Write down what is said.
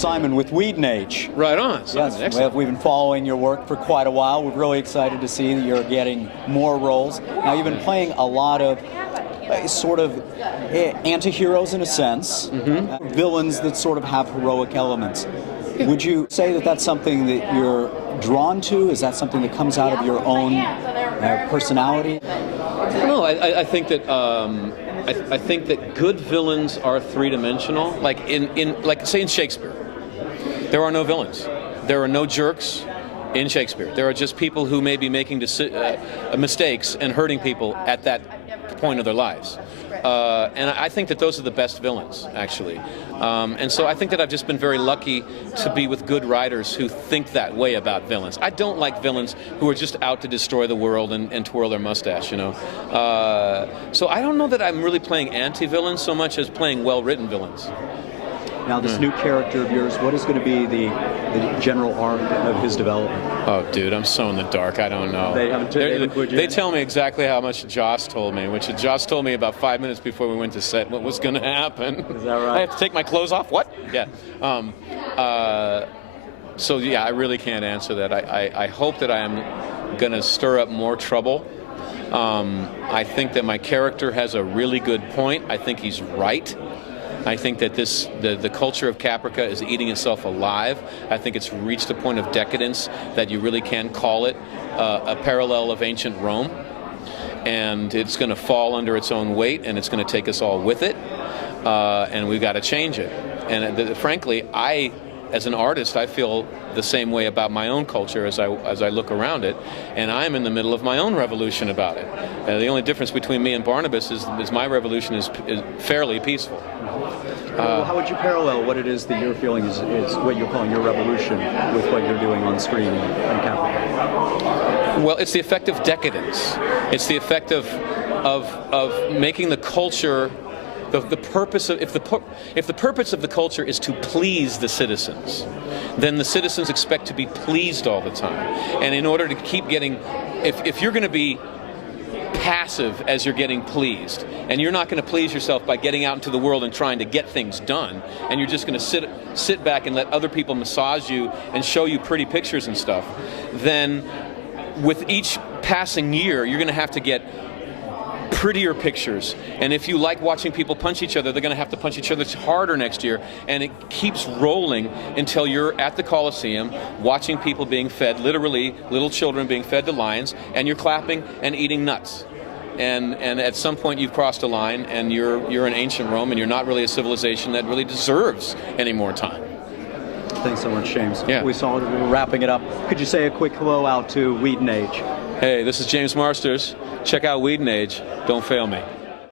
Simon with WhedonAge. Right on. Simon, Yes, excellent. we've been following your work for quite a while. We're really excited to see that you're getting more roles. Now, you've been playing a lot of sort of anti-heroes in a sense, villains that sort of have heroic elements. Would you say that that's something that you're drawn to? Is that something that comes out of your own personality? No, I think that I think that good villains are three-dimensional. Like like say in Shakespeare, there are no villains. There are no jerks in Shakespeare. There are just people who may be making mistakes and hurting people at that point of their lives. And I think that those are the best villains, actually. And so I think that I've just been very lucky to be with good writers who think that way about villains. I don't like villains who are just out to destroy the world and twirl their mustache, you know. So I don't know that I'm really playing anti-villains so much as playing well-written villains. Now, this new character of yours, what is going to be the general arc of his development? Oh, dude, I'm so in the dark. I don't know. They tell me exactly how much Joss told me, which Joss told me about 5 minutes before we went to set what was going to happen. Is that right? I have to take my clothes off? What? Yeah. So, yeah, I really can't answer that. I hope that I am going to stir up more trouble. I think that my character has a really good point. I think he's right. I think that the culture of Caprica is eating itself alive. I think it's reached a point of decadence that you really can call it a parallel of ancient Rome. And it's going to fall under its own weight, and it's going to take us all with it. And we've got to change it. And frankly, as an artist, I feel the same way about my own culture as I look around it, and I'm in the middle of my own revolution about it. The only difference between me and Barnabas is my revolution is fairly peaceful. Well, how would you parallel what it is that you're feeling is what you're calling your revolution with what you're doing on screen on Caprica? Well, it's the effect of decadence. It's the effect of making the culture. The purpose of if the purpose of the culture is to please the citizens, then the citizens expect to be pleased all the time. And in order to keep getting, if you're going to be passive as you're getting pleased, and you're not going to please yourself by getting out into the world and trying to get things done, and you're just going to sit back and let other people massage you and show you pretty pictures and stuff, then with each passing year, you're going to have to get prettier pictures. And if you like watching people punch each other, they're going to have to punch each other harder next year. And it keeps rolling until you're at the Coliseum watching people being fed, literally little children being fed to lions, and you're clapping and eating nuts. And at some point you've crossed a line, and you're in ancient Rome, and you're not really a civilization that really deserves any more time. Thanks so much, James. Yeah. We're wrapping it up. Could you say a quick hello out to WhedonAge? Hey, this is James Marsters. Check out WhedonAge. Don't fail me.